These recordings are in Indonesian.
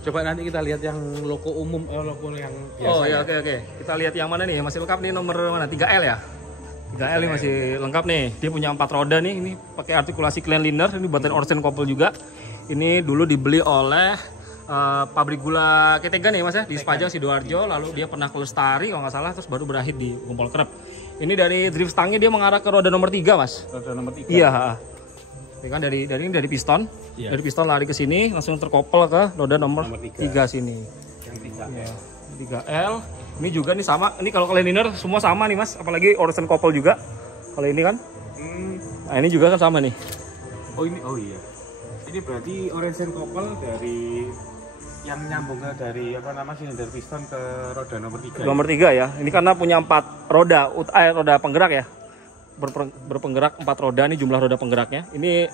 Coba nanti kita lihat yang loko umum, loko yang biasa. Oh ya, oke. Kita lihat yang mana nih? Masih lengkap nih, nomor mana? 3L ya? 3L ini masih lengkap nih. Dia punya 4 roda nih. Ini pakai artikulasi clean liner. Ini buatan Orsen Couple juga. Ini dulu dibeli oleh pabrik gula Ketegan ya Mas ya, di Sepaja Sidoarjo. Lalu dia pernah ke Lestari kalau nggak salah, terus baru berakhir di Kumpul Krep. Ini dari drift stangnya dia mengarah ke roda nomor 3 Mas. Roda nomor 3. Iya. Ini kan dari piston. Iya. Dari piston lari ke sini langsung terkopel ke roda nomor 3 sini. Yang 3L. Ya, 3L. Ini juga nih sama. Ini kalau clean liner semua sama nih Mas, apalagi Orsen Couple juga. Kalau ini kan. Nah, ini juga kan sama nih. Oh ini, oh iya. Ini berarti Orsen Couple dari yang nyambung dari silinder piston ke roda nomor 3. Nomor 3 ya. Ini karena punya 4 roda, roda penggerak ya. Berpenggerak 4 roda, ini jumlah roda penggeraknya. Ini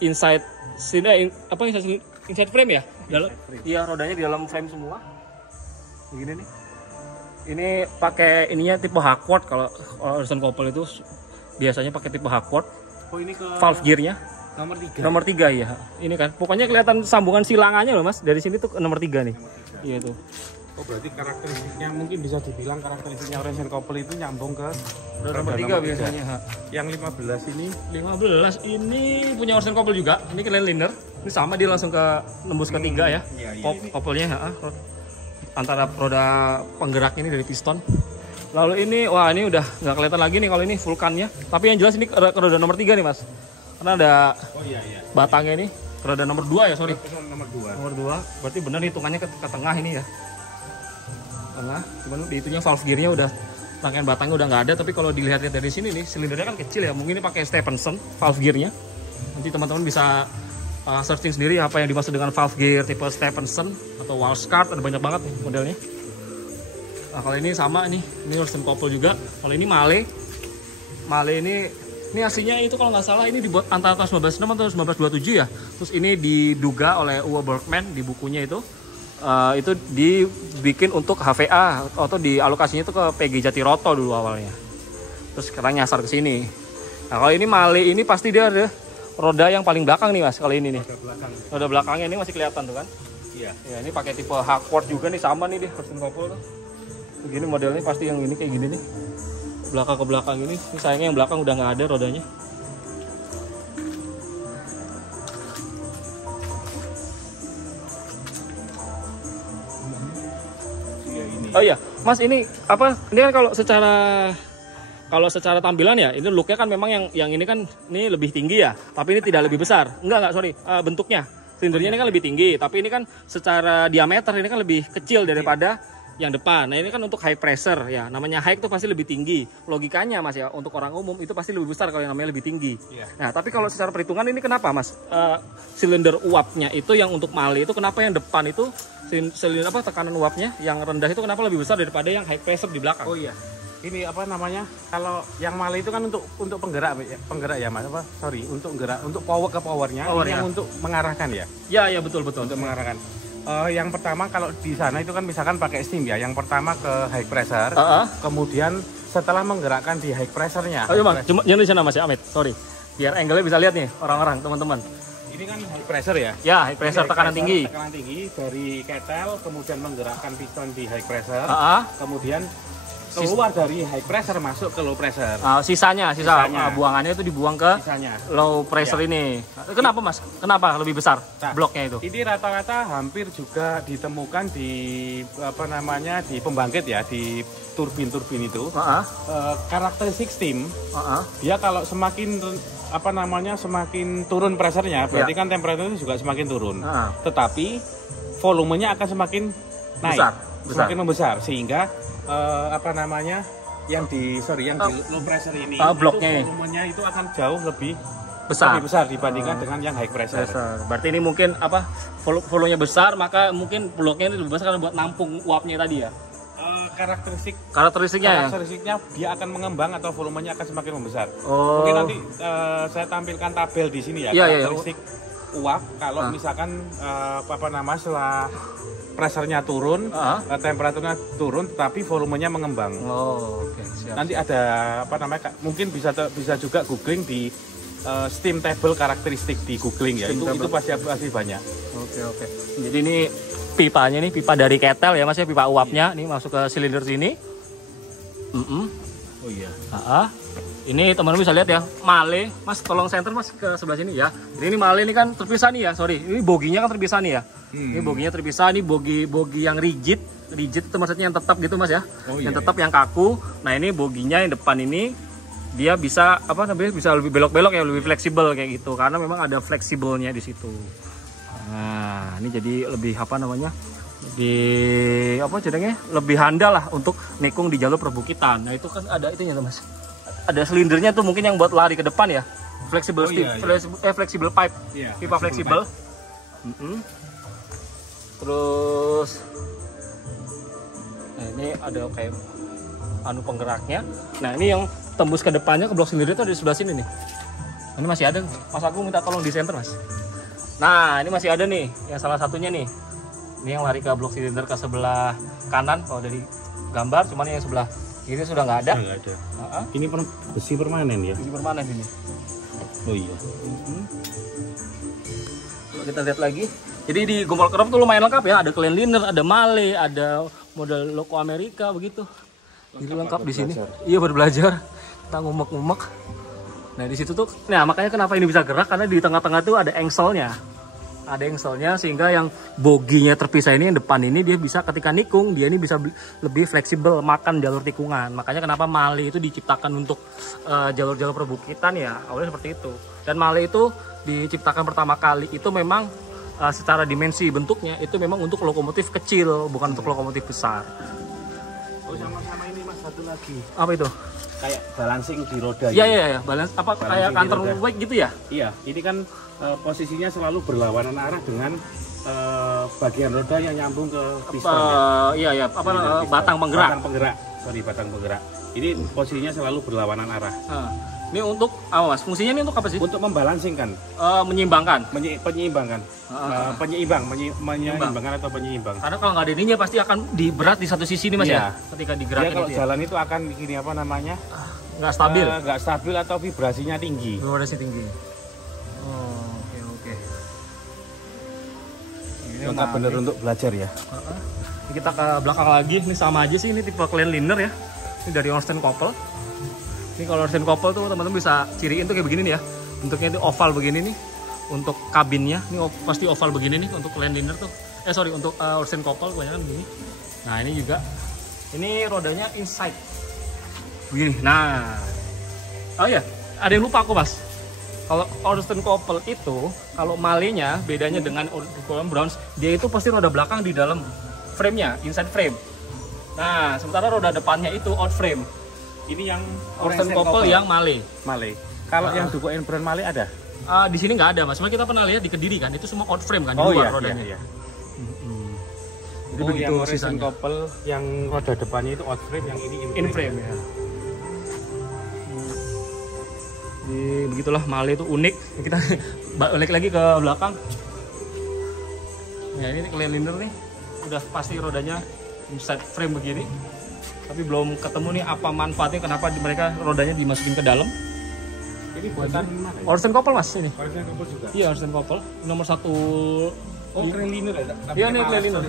inside sini inside frame ya? Dalam. Iya, rodanya di dalam frame semua. Begini nih. Ini pakai ininya tipe Hardquart. Kalau Orsen Couple itu biasanya pakai tipe Hardquart. Oh ini ke valve gearnya nomor 3. nomor 3 ya. Ini kan pokoknya kelihatan sambungan silangannya loh Mas. Dari sini tuh nomor 3 nih. Iya tuh. Oh berarti karakteristiknya mungkin bisa dibilang karakteristiknya Orsen Couple itu nyambung ke roda nomor 3 biasanya. Yang 15 ini 15 ini punya Orsen Couple juga. Ini clean liner. Ini sama, dia langsung ke nembus ke 3 ya. Couple-nya antara roda penggerak ini dari piston. Lalu ini, wah ini udah nggak kelihatan lagi nih kalau ini Vulcannya. Tapi yang jelas ini ke roda nomor 3 nih Mas. Karena ada batangnya ini ke roda nomor 2 ya, sorry. Nomor 2. Nomor 2. Berarti benar hitungannya ke tengah ini ya. Tengah. Cuman di itunya valve gearnya udah, rangkaian batangnya udah nggak ada. Tapi kalau dilihat dari sini nih, silindernya kan kecil ya. Mungkin ini pakai Stephenson valve gearnya. Nanti teman-teman bisa searching sendiri apa yang dimaksud dengan valve gear tipe Stephenson atau Walskart, ada banyak banget nih modelnya. Nah, kalau ini sama nih, ini Orsen Couple juga. Kalau ini Male ini aslinya itu kalau nggak salah ini dibuat antara tahun 1996 atau 1927 ya. Terus ini diduga oleh Uwe Bergman di bukunya itu dibikin untuk HVA atau dialokasinya itu ke PG Jatiroto dulu awalnya. Terus sekarang nyasar ke sini. Nah, kalau ini Male ini pasti dia ada roda yang paling belakang nih Mas. Kalau ini nih. Roda belakangnya ini masih kelihatan tuh kan? Iya. Ya, ini pakai tipe Hardquart juga nih, sama nih deh Orsen Couple tuh. Begini modelnya pasti yang ini kayak gini nih. Belakang ke belakang ini sayangnya yang belakang udah nggak ada rodanya. Oh iya, Mas ini apa? Ini kan kalau secara tampilan ya, ini looknya kan memang yang ini kan ini lebih tinggi ya, tapi ini tidak lebih besar. Enggak sorry, bentuknya silindernya ini kan lebih tinggi, tapi ini kan secara diameter ini kan lebih kecil daripada yang depan. Nah ini kan untuk high pressure ya, namanya high itu pasti lebih tinggi. Logikanya Mas ya, untuk orang umum itu pasti lebih besar kalau yang namanya lebih tinggi. Nah tapi kalau secara perhitungan ini kenapa Mas? Silinder uapnya itu yang untuk Male itu kenapa yang depan itu silinder tekanan uapnya yang rendah itu kenapa lebih besar daripada yang high pressure di belakang? Oh iya. Ini apa namanya? Kalau yang Male itu kan untuk penggerak ya Mas. Untuk gerak, untuk powernya. Ini yang untuk mengarahkan ya. Ya betul. Untuk mengarahkan. Yang pertama kalau di sana itu kan misalkan pakai steam ya. Yang pertama ke high pressure, kemudian setelah menggerakkan di high pressure-nya. Oh iya Bang, cuma yang di sana Mas ya, Amit. Sorry. Biar angle-nya bisa lihat nih orang-orang, teman-teman. Ini kan high pressure ya? Ya, high pressure, tekanan tinggi. Tekanan tinggi dari ketel, kemudian menggerakkan piston di high pressure, kemudian keluar dari high pressure masuk ke low pressure. Sisanya. Buangannya itu dibuang ke low pressure ini. Kenapa Mas? Kenapa lebih besar bloknya itu? Ini rata-rata hampir juga ditemukan di di pembangkit ya, di turbin-turbin itu. Karakteristik steam, dia kalau semakin semakin turun pressure-nya, berarti kan temperaturnya juga semakin turun. Tetapi volumenya akan semakin naik, semakin membesar, sehingga yang di low pressure ini bloknya volumenya itu akan jauh lebih besar dibandingkan dengan yang high pressure. Berarti ini mungkin volumenya besar, maka mungkin bloknya ini lebih besar karena buat nampung uapnya tadi ya. Karakteristiknya dia akan mengembang atau volumenya akan semakin membesar. Mungkin nanti saya tampilkan tabel di sini ya, karakteristik uap kalau misalkan setelah pressure-nya turun, temperaturnya turun, tetapi volumenya mengembang. Siap. Nanti ada mungkin bisa juga googling di steam table karakteristik di googling ya. Itu pasti banyak. Oke. Jadi ini pipanya nih, pipa dari ketel ya Mas ya, pipa uapnya. Ini masuk ke silinder sini. Oh iya. Ini teman-teman bisa lihat ya, male. Mas tolong center Mas ke sebelah sini ya. Jadi ini male ini kan terpisah nih ya, sorry. Ini boginya kan terpisah nih ya. Ini boginya terpisah, ini bogi yang rigid. Rigid itu maksudnya yang tetap gitu Mas ya. Yang tetap, yang kaku. Nah ini boginya yang depan ini dia bisa apa namanya, bisa lebih belok-belok ya, lebih fleksibel kayak gitu. Karena memang ada fleksibelnya di situ. Nah ini jadi lebih apa namanya, lebih apa jadinya, lebih handal lah untuk nikung di jalur perbukitan. Nah itu kan ada itunya tuh Mas. Ada silindernya tuh mungkin yang buat lari ke depan ya, flexible flexible pipe, pipa fleksibel. Terus nah ini ada kayak anu penggeraknya. Nah ini yang tembus ke depannya ke blok silinder itu ada di sebelah sini nih. Ini masih ada, Mas aku minta tolong di center Mas. Nah ini masih ada nih, yang salah satunya nih. Ini yang lari ke blok silinder ke sebelah kanan kalau dari gambar, cuman yang sebelah ini sudah nggak ada. Nggak ada. Ini besi permanen ya? Besi permanen ini. Oh iya. Kalau kita lihat lagi, jadi di Gompol Kerep tuh lumayan lengkap ya. Ada clean liner, ada male, ada model logo Amerika begitu. Jadi lengkap di sini. Iya buat belajar. Kita ngumek-ngumek. Nah di situ tuh, nah makanya kenapa ini bisa gerak, karena di tengah-tengah tuh ada engselnya. Ada engselnya sehingga yang boginya terpisah ini, yang depan ini dia bisa ketika nikung dia ini bisa lebih fleksibel makan jalur tikungan. Makanya kenapa male itu diciptakan untuk jalur-jalur perbukitan ya, awalnya seperti itu. Dan male itu diciptakan pertama kali itu memang secara dimensi bentuknya itu memang untuk lokomotif kecil, bukan untuk lokomotif besar. Oh sama-sama ini Mas, satu lagi. Apa itu? Kayak balancing di roda. Iya, balance apa kayak counterweight gitu ya? Iya, ini kan posisinya selalu berlawanan arah dengan bagian roda yang nyambung ke piston. Iya, batang penggerak. Batang penggerak. Ini posisinya selalu berlawanan arah. Ini untuk apa Mas? Fungsinya ini untuk apa sih? Untuk membalancingkan. Menyeimbangkan. Menyeimbangkan atau penyeimbang. Karena kalau nggak ada ininya pasti akan berat di satu sisi nih Mas ya. Ketika digerakin kalau jalan itu akan gini apa namanya? Nggak stabil. Nggak stabil atau vibrasinya tinggi. Vibrasi tinggi. Oke. Ini lengkap bener untuk belajar ya. Ini kita ke belakang lagi. Ini sama aja sih, ini tipe clean liner ya. Ini dari Ornstein Koppel. Ini kalau Ornstein Koppel tuh teman-teman bisa ciriin tuh kayak begini nih ya. Bentuknya itu oval begini nih. Untuk kabinnya, ini pasti oval begini nih untuk clean liner tuh. Untuk Ornstein Koppel kebanyakan begini. Nah ini juga, ini rodanya inside. Begini. Nah, oh ya, ada yang lupa aku Mas. Kalau Ornstein Koppel itu, kalau malenya bedanya dengan Ornstein Browns, dia itu pasti roda belakang di dalam frame-nya, inside frame. Nah, sementara roda depannya itu out frame. Ini yang Ornstein Koppel yang male. Kalau yang Duko Brand male ada? Di sini nggak ada Mas. Cuma kita pernah lihat di Kediri kan, itu semua out frame kan, di luar rodanya. Iya. Jadi begitu yang Ornstein Koppel yang roda depannya itu out frame, yang ini in frame ya. Jadi begitulah male itu unik. Kita balik lagi ke belakang. Ya ini clean liner nih, udah pasti rodanya inside frame begini. Tapi belum ketemu nih apa manfaatnya, kenapa mereka rodanya dimasukin ke dalam. Ini buatan mana? Ornstein Koppel Mas ini. Ornstein Koppel juga? Iya, Ornstein Koppel. Nomor 1. Oh, clean liner ya? Iya, ini clean liner.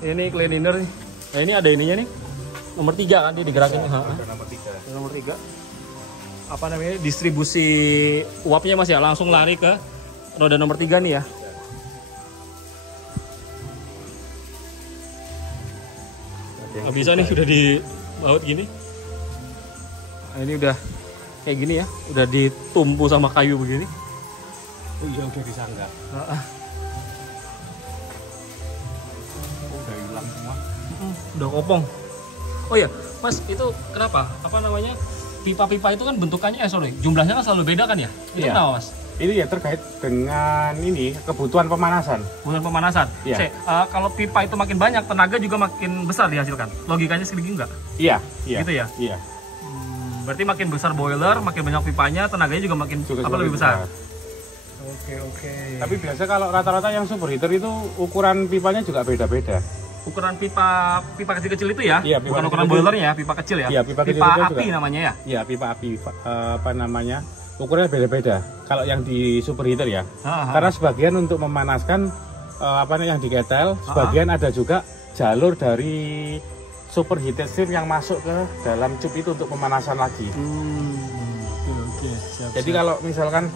Ini clean liner nih. Nah, ini ada ininya nih. Nomor 3 kan, dia digerakin. Nomor 3. Apa namanya? Distribusi uapnya Mas ya, langsung lari ke roda nomor 3 nih ya. Nggak bisa nih, udah dibaut gini. Nah, ini udah kayak gini ya, udah ditumpu sama kayu begini. Oh iya, udah disanggah. Udah hilang semua. Udah kopong. Oh iya, Mas, itu kenapa? Apa namanya? Pipa-pipa itu kan bentukannya, jumlahnya kan selalu beda kan ya? Itu kenapa Mas? Ini ya terkait dengan ini kebutuhan pemanasan. Kebutuhan pemanasan. Iya. Kalau pipa itu makin banyak, tenaga juga makin besar dihasilkan. Logikanya segitu enggak? Iya. Gitu ya? Iya. Berarti makin besar boiler, makin banyak pipanya, tenaganya juga makin lebih besar. Oke. Tapi biasa kalau rata-rata yang superheater itu ukuran pipanya juga beda-beda. Ukuran pipa kecil-kecil itu ya? Iya, bukan ukuran boilernya ya, pipa kecil ya? Iya, pipa api juga namanya ya? Iya, pipa api apa namanya? Ukurannya beda-beda. Kalau yang di superheater ya. Karena sebagian untuk memanaskan yang diketel, sebagian ada juga jalur dari superheated steam yang masuk ke dalam cup itu untuk pemanasan lagi. Oke. Siap, jadi kalau misalkan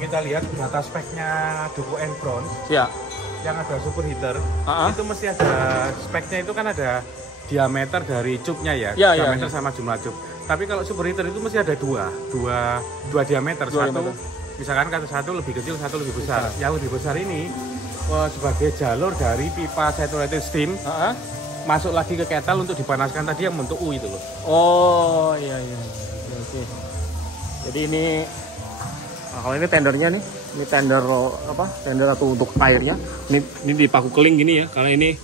kita lihat data speknya Duco N Bronze ya, yang ada superheater, itu mesti ada speknya, itu kan ada diameter dari cupnya ya, diameter sama jumlah cup. Tapi kalau superheater itu mesti ada dua diameter, misalkan satu lebih kecil, satu lebih besar. Yang lebih besar ini sebagai jalur dari pipa saturated steam masuk lagi ke kettle untuk dipanaskan tadi yang bentuk U itu loh. Oh iya. Oke. Jadi ini kalau ini tendernya nih, ini tender tender atau untuk airnya. Ini dipaku keling gini ya, karena ini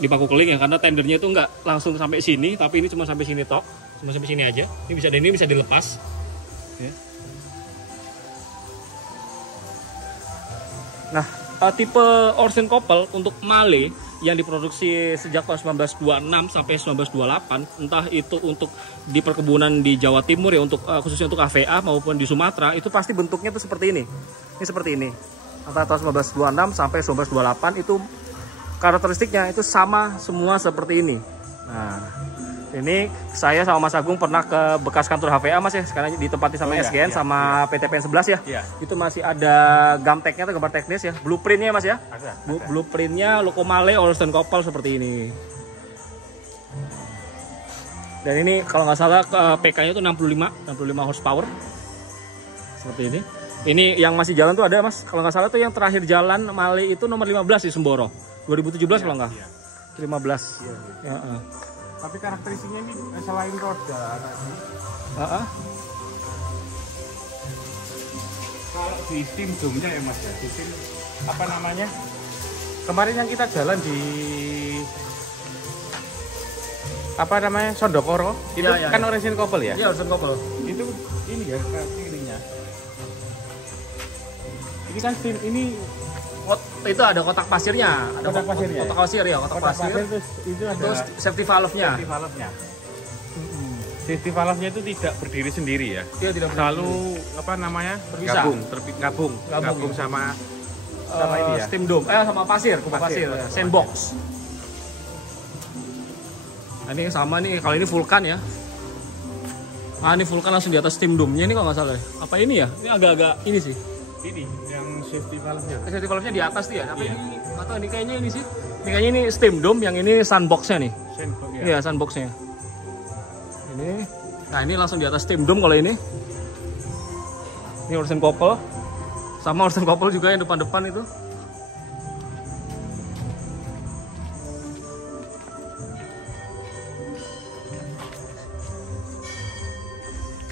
dipaku keling ya, karena tendernya itu nggak langsung sampai sini, tapi ini cuma sampai sini tok, cuma sampai sini aja. Ini bisa dilepas. Ya. Nah, tipe Orson Koppel untuk Male yang diproduksi sejak tahun 1926 sampai 1928, entah itu untuk di perkebunan di Jawa Timur ya, untuk khususnya untuk AVA maupun di Sumatera, itu pasti bentuknya tuh seperti ini. Ini seperti ini. Antara tahun 1926 sampai 1928 itu karakteristiknya itu sama semua seperti ini. Nah, ini saya sama Mas Agung pernah ke bekas kantor HVA Mas ya, sekarang ditempati sama SGN sama PTPN 11 ya. Itu masih ada gamteknya atau gambar teknis ya, blueprintnya Mas ya. Ada. Blueprintnya Loco Male Orson Koppel seperti ini. Dan ini kalau nggak salah PK-nya itu 65 horsepower. Seperti ini. Ini yang masih jalan tuh ada Mas, kalau nggak salah tuh yang terakhir jalan Male itu nomor 15 di Semboro. 2017 kalau nggak. 15. Ya. Tapi karakteristiknya ini selain roda tadi, kalau di steam dome-nya ya Mas ya, di steam kemarin yang kita jalan di Sondokoro itu kan Orson Koppel ya? Iya, Orson Koppel. Itu ini ya ininya. Ini kan steam ini. Itu ada kotak pasirnya, Kotak pasir itu ada safety valve-nya. Safety valve-nya itu tidak berdiri sendiri ya. Iya, tidak selalu gabung sama ini ya. Steam dome, sama pasir. Sandbox. Nah, ini sama nih, kalau ini Vulcan ya. Ini Vulcan langsung di atas steam dome-nya ini kalau nggak salah. Apa ini ya? Ini agak-agak ini sih. Ini yang safety valve-nya. Safety valve-nya di atas tuh ya, tapi ini atau ini kayaknya ini sih. Ini kayaknya ini steam dome, yang ini sunbox-nya nih. Iya, sunbox-nya. Ini. Nah, ini langsung di atas steam dome kalau ini. Ini Orson Koppel. Sama Orson Koppel juga yang depan-depan itu.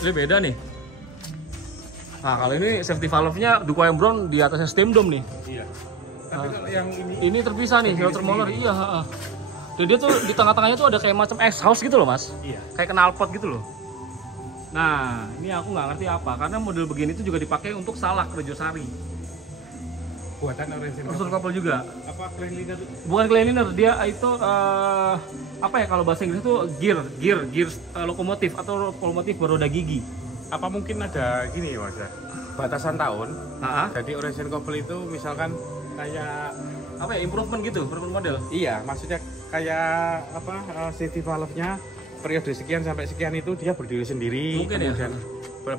Ini beda nih. Nah, kalau ini safety valve-nya Duco N Bronze di atasnya steam dome nih. Iya. Tapi kalau yang ini terpisah nih, filter molar. Iya, Jadi dia tuh di tengah-tengahnya tuh ada kayak macam exhaust gitu loh, Mas. Iya. Kayak knalpot gitu loh. Nah, ini aku nggak ngerti apa, karena model begini tuh juga dipakai untuk salak Rejosari. Buatan Orson Koppel juga. Apa clean liner? Bukan clean liner, dia itu apa ya kalau bahasa Inggris itu gear lokomotif atau lokomotif beroda gigi. Apa mungkin ada gini ya Mas ya, batasan tahun? Jadi Orson Koppel itu misalkan kayak apa ya, improvement model? Iya, maksudnya kayak safety valve-nya periode sekian sampai sekian itu dia berdiri sendiri. Mungkin kemudian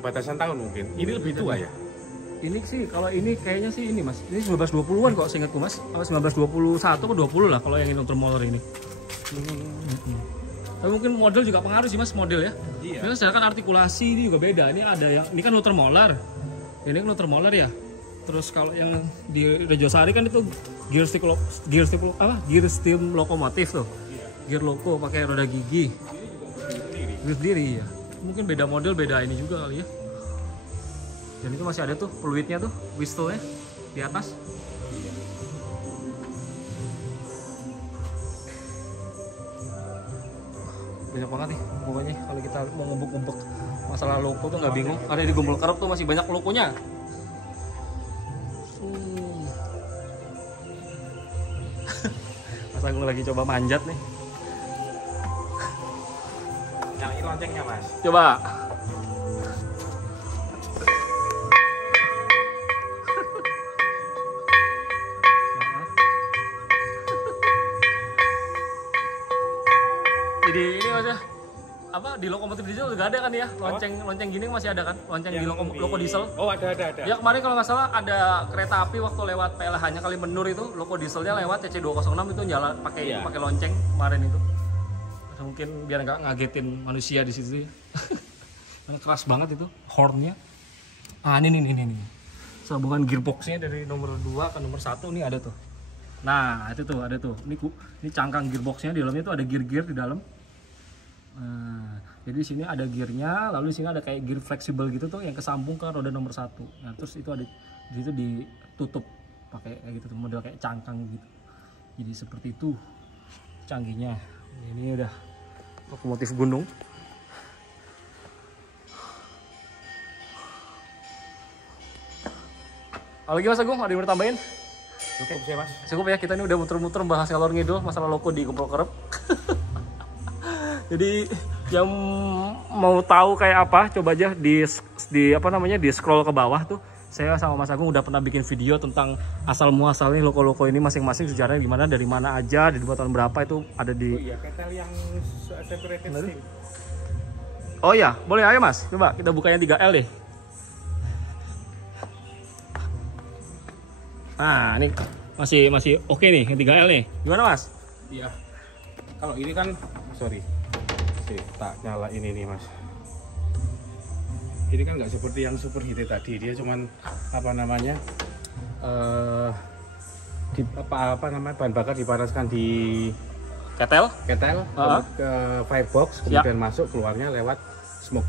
batasan tahun mungkin. Ini lebih tua ya? Ini sih kalau ini kayaknya sih ini Mas. Ini 1920-an kok seingatku Mas. 1921 atau 20 lah kalau yang ini motor ini. Tapi mungkin model juga pengaruh sih Mas, model ya. Iya. Karena sedangkan artikulasi ini juga beda. Ini ada yang ini kan Luther Moller. Ini kan Luther Moller ya. Terus kalau yang di Rejosari kan itu gear steam lokomotif tuh. Iya. Gear loko pakai roda gigi. Berdiri ya. Mungkin beda model, beda ini juga kali ya. Dan itu masih ada tuh fluidnya tuh, whistle-nya di atas. Banyak banget nih pokoknya kalau kita mau ngubek-ngubek masalah loko tuh nggak bingung. Ada di Gumbel Kerep tuh masih banyak lokonya. Mas Agung lagi coba manjat nih. Nyalain loncengnya Mas. Coba. ini maksudnya apa di lokomotif diesel juga ada kan ya, lonceng gini masih ada kan, lonceng di loko diesel. Oh ada. Ya kemarin kalau nggak salah ada kereta api waktu lewat PLH-nya kali Menur itu, loko dieselnya lewat CC206 itu jalan pakai lonceng kemarin itu. Mungkin biar nggak ngagetin manusia di situ. Karena keras banget itu hornnya. Ah ini. Sambungan gearboxnya dari nomor 2 ke nomor 1 nih ada tuh. Nah itu tuh ada tuh. Ini cangkang gearboxnya, di dalamnya tuh ada gear di dalam. Nah, jadi di sini ada gearnya, lalu di sini ada kayak gear fleksibel gitu tuh yang kesambung ke roda nomor 1. Nah, terus itu ada di situ ditutup pakai kayak gitu tuh, model kayak cangkang gitu. Jadi seperti itu canggihnya. Ini udah lokomotif gunung. Lagi Mas Agung, ada yang mau tambahin? Cukup sih Mas. Cukup ya, kita ini udah muter-muter bahas ngalor ngidul masalah loko di Gempol Kerep. Jadi yang mau tahu kayak apa, coba aja di scroll ke bawah tuh. Saya sama Mas Agung udah pernah bikin video tentang asal muasal nih loko-loko ini masing-masing, sejarahnya gimana, dari mana aja, di tahun berapa, itu ada di. Oh iya, ketel yang separated steam. Oh iya, boleh ayo Mas. Coba kita buka yang 3L deh. Nah, ini masih oke nih yang 3L nih. Gimana Mas? Iya. Kalau ini kan tak nyala ini nih Mas. Ini kan nggak seperti yang super heated tadi, dia cuman bahan bakar dipanaskan di ketel ke firebox, kemudian masuk, keluarnya lewat smoke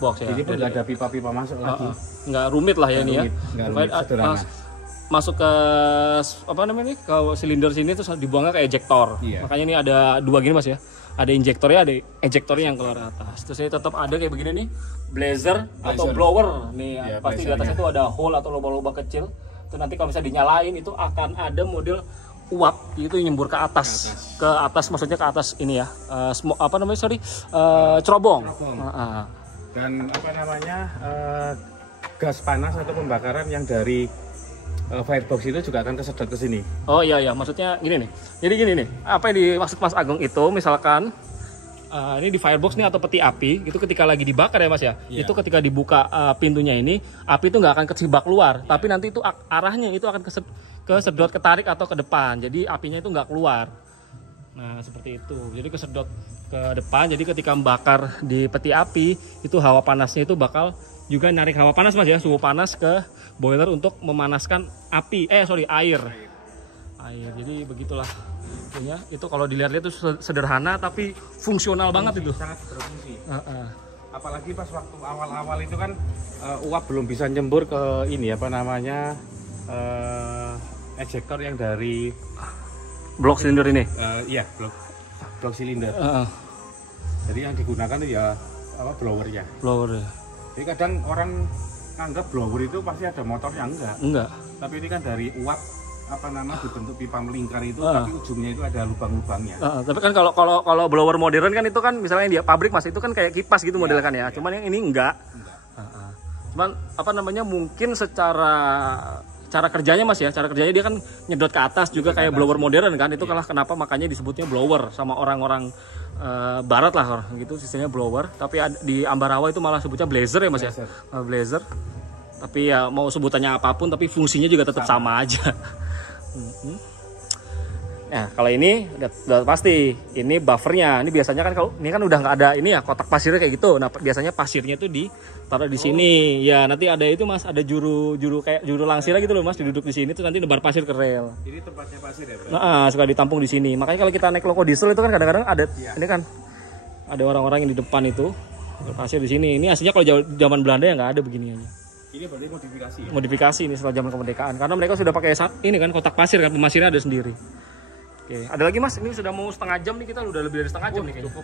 box ya. Jadi pun nggak ada pipa-pipa masuk lagi. Nggak rumit lah ya ini ya. Nggak rumit, sederhana. Masuk ke ke silinder sini terus dibuangnya ke ejector. Makanya ini ada 2 gini Mas ya. Ada injektornya, ada ejektornya yang keluar atas. Terus ini tetap ada kayak begini nih, blazer atau blower nih. Pasti di atasnya itu ada hole atau lubang-lubang kecil. Itu nanti kalau misalnya dinyalain itu akan ada model uap itu nyembur ke atas. Maksudnya ke atas ini ya. Cerobong. Dan gas panas atau pembakaran yang dari firebox itu juga akan kesedot ke sini. Oh iya, maksudnya gini nih. Jadi gini nih, apa yang dimaksud Mas Agung itu, misalkan ini di firebox nih atau peti api, itu ketika lagi dibakar ya Mas ya, itu ketika dibuka pintunya ini, api itu nggak akan kesibak keluar, tapi nanti itu arahnya itu akan kesedot, ketarik atau ke depan, jadi apinya itu nggak keluar. Nah seperti itu, jadi kesedot ke depan, jadi ketika membakar di peti api, itu hawa panasnya itu bakal juga narik hawa panas Mas ya, suhu panas ke boiler untuk memanaskan air. Jadi begitulah ya. Itu kalau dilihat-lihat itu sederhana tapi fungsional banget itu. Sangat berfungsi. Apalagi pas waktu awal-awal itu kan uap belum bisa nyembur ke ini ejector yang dari blok silinder ini. Iya, blok silinder. Jadi yang digunakan itu ya blowernya. Jadi kadang orang anggap blower itu pasti ada motornya, enggak. Tapi ini kan dari uap dibentuk pipa melingkar itu, tapi ujungnya itu ada lubang-lubangnya. Tapi kan kalau blower modern kan itu kan misalnya di pabrik Mas itu kan kayak kipas gitu modelnya kan ya. Cuman yang ini enggak. Cuman mungkin cara kerjanya Mas ya, cara kerjanya dia kan nyedot ke atas juga kayak blower modern kan. Itu kenapa makanya disebutnya blower sama orang-orang barat lah gitu, sistemnya blower. Tapi di Ambarawa itu malah sebutnya blazer ya Mas ya. Blazer. Tapi ya mau sebutannya apapun tapi fungsinya juga tetap sama aja. Nah kalau ini udah pasti ini buffernya. Ini biasanya kan kalau ini kan udah nggak ada ini ya kotak pasirnya kayak gitu. Nah biasanya pasirnya tuh ditaruh di sini. Ya nanti ada itu Mas, ada juru kayak juru langsirnya gitu loh Mas, duduk di sini tuh nanti nebar pasir ke rel. Ini tempatnya pasir ya Bro? Nah suka ditampung di sini. Makanya kalau kita naik loko diesel itu kan kadang-kadang ada ini kan ada orang-orang yang di depan itu pasir di sini. Ini aslinya kalau zaman Belanda ya nggak ada beginiannya. Ini berarti modifikasi ya? Modifikasi ini setelah zaman kemerdekaan. Karena mereka sudah pakai ini kan kotak pasir kan, pemasirnya ada sendiri. Oke, ada lagi Mas, ini sudah mau setengah jam nih, kita udah lebih dari setengah jam nih kayaknya.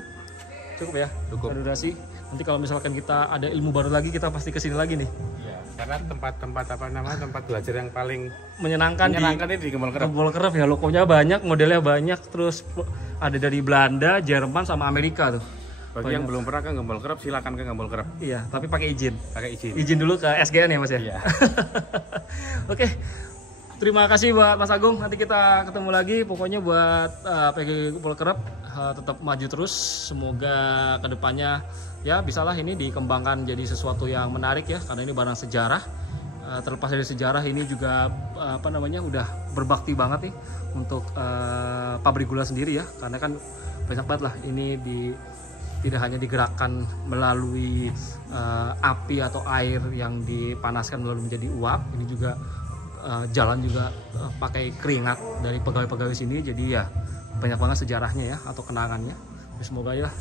Cukup ya? Cukup. Durasi. Nanti kalau misalkan kita ada ilmu baru lagi, kita pasti kesini lagi nih. Iya, karena tempat belajar yang paling menyenangkan di Gempol Kerep. Gempol Kerep ya, lokonya banyak, modelnya banyak, terus ada dari Belanda, Jerman sama Amerika tuh. Bagi yang belum pernah ke Gempol Kerep, silakan ke Gempol Kerep. Iya, tapi pakai izin. Pakai izin. Izin dulu ke SGN ya Mas ya. Iya. Oke. Terima kasih buat Mas Agung. Nanti kita ketemu lagi. Pokoknya buat PGG Gempol Kerep tetap maju terus. Semoga kedepannya ya bisalah ini dikembangkan jadi sesuatu yang menarik ya, karena ini barang sejarah. Terlepas dari sejarah, ini juga udah berbakti banget nih untuk pabrik gula sendiri ya, karena kan banyak banget lah ini tidak hanya digerakkan melalui api atau air yang dipanaskan lalu menjadi uap, ini juga jalan juga pakai keringat dari pegawai-pegawai sini. Jadi ya banyak banget sejarahnya ya atau kenangannya. Semoga ya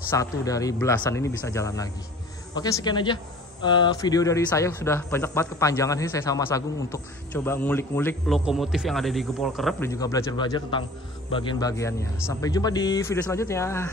satu dari belasan ini bisa jalan lagi. Oke, sekian aja video dari saya. Sudah banyak banget kepanjangan ini saya sama Mas Agung untuk coba ngulik-ngulik lokomotif yang ada di Gempol Kerep dan juga belajar-belajar tentang bagian-bagiannya. Sampai jumpa di video selanjutnya.